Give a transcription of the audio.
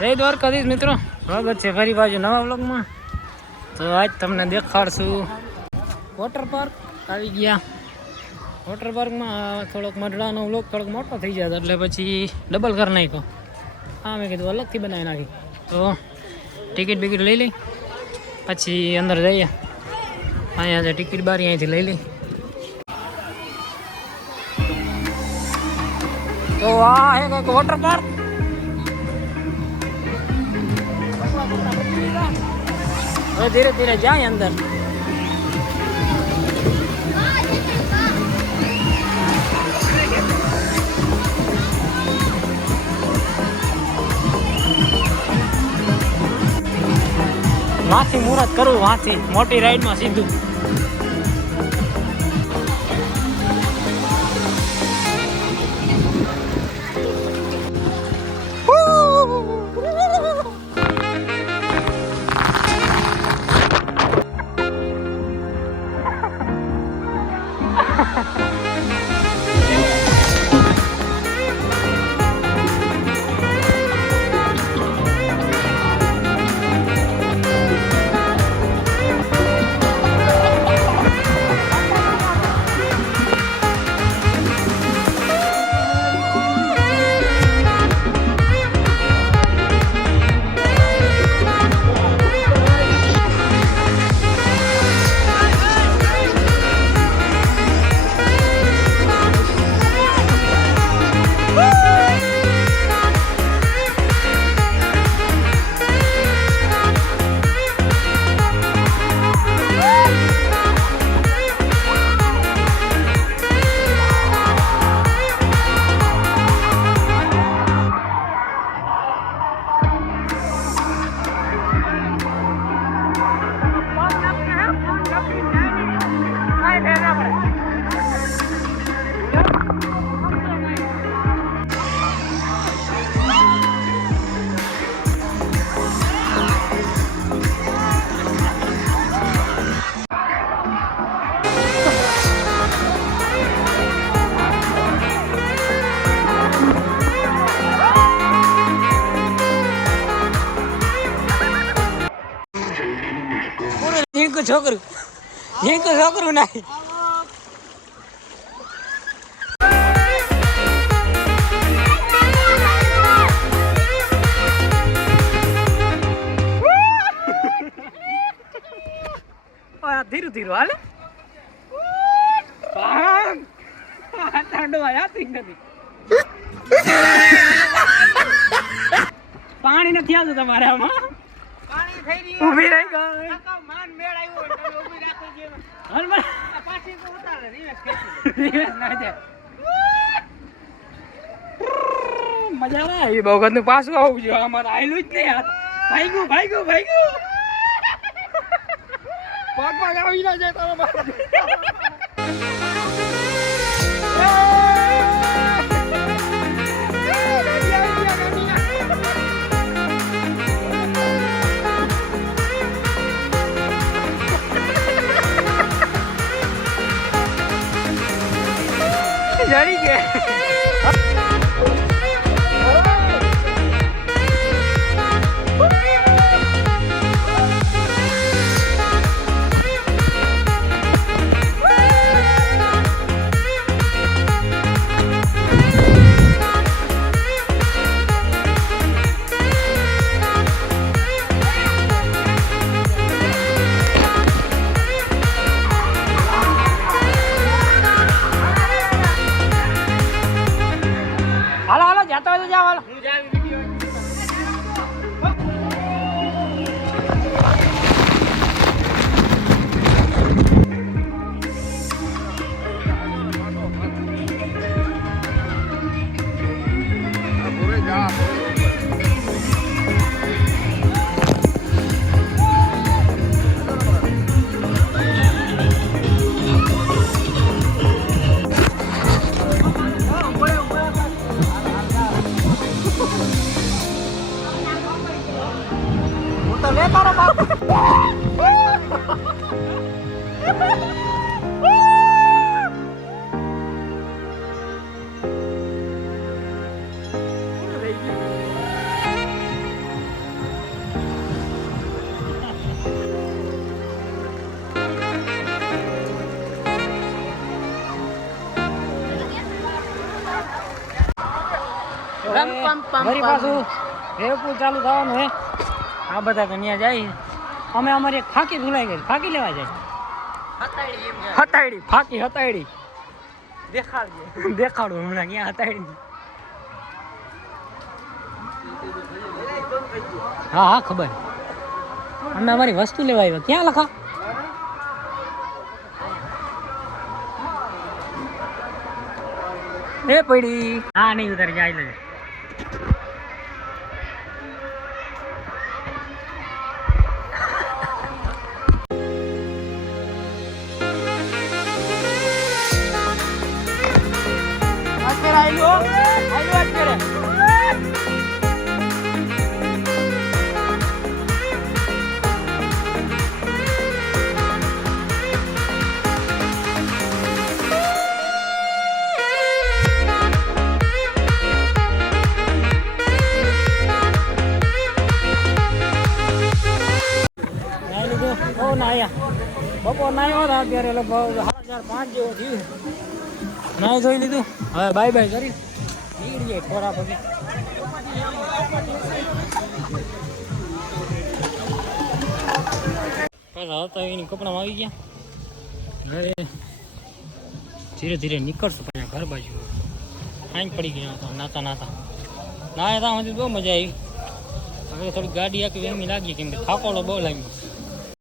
જય દ્વારકાધીશ મિત્રો, સ્વાગત છે ફરી બાજુ નવા વ્લોગમાં. તો આજ તમને દેખાડશું વોટર પાર્ક આવી ગયા. વોટર પાર્કમાં થોડોક મઢડાનો વ્લોગ થોડોક મોટો થઈ જાય એટલે પછી ડબલ કરી નાખ્યો. હા, મેં કીધું અલગથી બનાવી નાખી. તો ટિકિટ બિકિટ લઈ લઈ પછી અંદર જઈએ. અહીંયા છે ટિકિટ બારી, અહીંથી લઈ લઈ. તો આ હે કંઈક વોટર પાર્ક. હવે ધીરે ધીરે જાય અંદર. વાંથી મુહૂર્ત કરવું, વાંથી મોટી રાઈડમાં સીધું. છોકરું નહીં. ધીરું ધીરું હાલે. પાણી નથી આવતું તમારે આમાં. ઉભી રહી ગઈ. મજા આવે એ બહુ નું પાછું આવું જોઈએ. અમારે આવેલું જ નહીં. ભાઈ ગયું પગ પગ આવી ના જાય તમારા. જડી ગયા. હાલો જાતો હોય તો જાવ. હાલો ફરી પાછું રેવપુર ચાલુ થવાનું હે આ બધા તો ત્યાં જાય અમે અમારી એક ફાંકી ભૂલાઈ ગઈ ફાંકી લેવા જાય હતાયડી ફાંકી હતાયડી દેખાડું હમણાં ક્યાં હતાયડી હા હા ખબર અમે અમારી વસ્તુ લેવા આવ્યા ક્યાં લખા એ પડી હા નહીં ઉતારી જાય લે બપોર નાયો હતા અત્યારે લગભગ 4:30 જેવો થયું નાઈ જોઈ લીધું હવે બાય બાય કરી નીકળીએ થોડા પછી આવતા એની કપડામાં આવી ગયા હવે ધીરે ધીરે નીકળશું પણ ઘર બાજુ આઈ પડી ગયા હતા નાતા નાયા હતા બહુ મજા આવી હવે થોડી ગાડી આખી એમી લાગી કેમ કે થાકોડો બહુ લાગ્યો